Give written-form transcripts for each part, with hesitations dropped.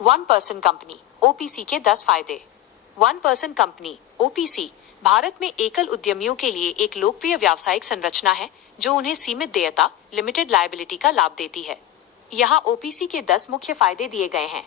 One person company OPC के 10 फायदे। One person company OPC Bharat में एकल उद्यमियों के लिए एक लोकप्रिय व्यावसायिक संरचना है जो उन्हें सीमित देयता लिमिटेड लायबिलिटी का लाभ देती है। यहाँ ओपीसी के 10 मुख्य फायदे दिए गए हैं।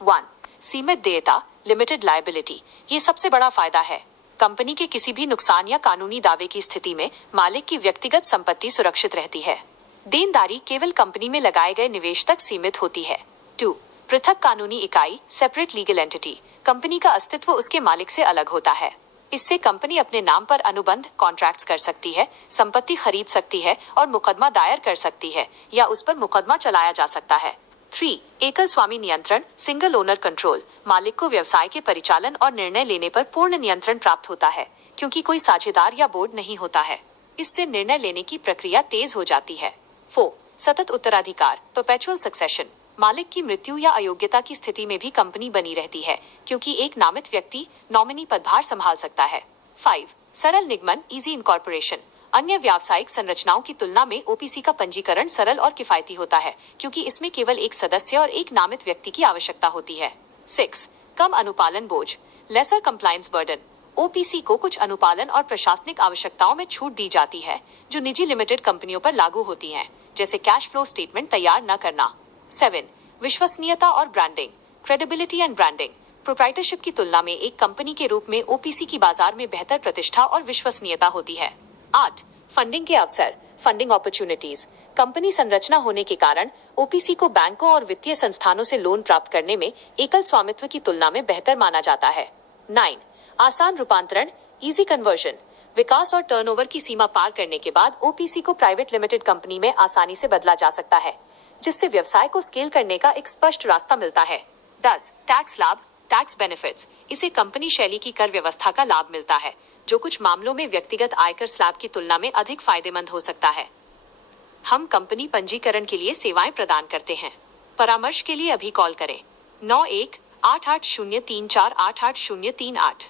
1. सीमित देयता लिमिटेड लायबिलिटी। ये सबसे बड़ा फायदा है। कंपनी के किसी भी नुकसान या कानूनी दावे की स्थिति में मालिक की व्यक्तिगत संपत्ति सुरक्षित रहती है। देनदारी केवल कंपनी में लगाए गए निवेश तक सीमित होती है। 2. पृथक कानूनी इकाई सेपरेट लीगल एंटिटी। कंपनी का अस्तित्व उसके मालिक से अलग होता है। इससे कंपनी अपने नाम पर अनुबंध कॉन्ट्रैक्ट्स कर सकती है, संपत्ति खरीद सकती है और मुकदमा दायर कर सकती है या उस पर मुकदमा चलाया जा सकता है। 3. एकल स्वामी नियंत्रण सिंगल ओनर कंट्रोल। मालिक को व्यवसाय के परिचालन और निर्णय लेने पर पूर्ण नियंत्रण प्राप्त होता है क्योंकि कोई साझेदार या बोर्ड नहीं होता है। इससे निर्णय लेने की प्रक्रिया तेज हो जाती है। 4. सतत उत्तराधिकार परपेचुअल सक्सेशन। मालिक की मृत्यु या अयोग्यता की स्थिति में भी कंपनी बनी रहती है क्योंकि एक नामित व्यक्ति नॉमिनी पदभार संभाल सकता है। 5. सरल निगमन इजी इनकॉर्पोरेशन। अन्य व्यावसायिक संरचनाओं की तुलना में ओपीसी का पंजीकरण सरल और किफायती होता है क्योंकि इसमें केवल एक सदस्य और एक नामित व्यक्ति की आवश्यकता होती है। 6. कम अनुपालन बोझ लेसर कंप्लायंस बर्डन। ओपीसी को कुछ अनुपालन और प्रशासनिक आवश्यकताओं में छूट दी जाती है जो निजी लिमिटेड कंपनियों पर लागू होती हैं, जैसे कैश फ्लो स्टेटमेंट तैयार न करना। 7. विश्वसनीयता और branding credibility and branding. Proprietorship की तुलना में एक कंपनी के रूप में ओपीसी की बाजार में बेहतर प्रतिष्ठा और विश्वसनीयता होती है। 8. फंडिंग के अवसर फंडिंग अपॉर्चुनिटीज। कंपनी संरचना होने के कारण ओपीसी को बैंकों और वित्तीय संस्थानों से लोन प्राप्त करने में एकल स्वामित्व की तुलना में बेहतर माना जाता है। 9. आसान रूपांतरण इजी कन्वर्जन। विकास और टर्नओवर की सीमा पार करने के बाद ओपीसी को प्राइवेट लिमिटेड कंपनी में आसानी से बदला जा सकता है, जिससे व्यवसाय को स्केल करने का एक स्पष्ट रास्ता मिलता है। 10. टैक्स लाभ टैक्स बेनिफिट्स। इसे कंपनी शैली की कर व्यवस्था का लाभ मिलता है जो कुछ मामलों में व्यक्तिगत आयकर स्लैब की तुलना में अधिक फायदेमंद हो सकता है। हम कंपनी पंजीकरण के लिए सेवाएं प्रदान करते हैं। परामर्श के लिए अभी कॉल करें 918803488038।